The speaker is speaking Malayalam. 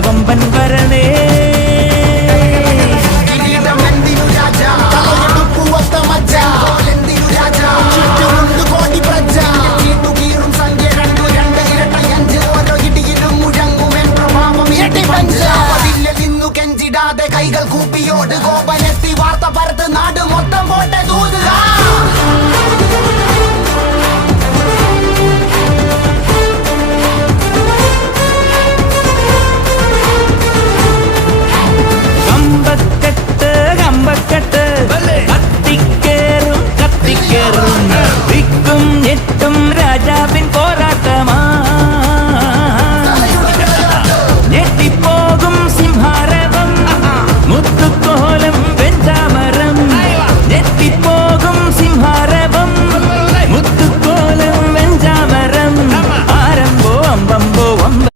കൊമ്പൻ വരണേ. കൈകൾ കൂപ്പിയോട് കോപനെത്തി വാർത്ത പരത്ത് നാട് മൊത്തം പോട്ടെ ദൂത്.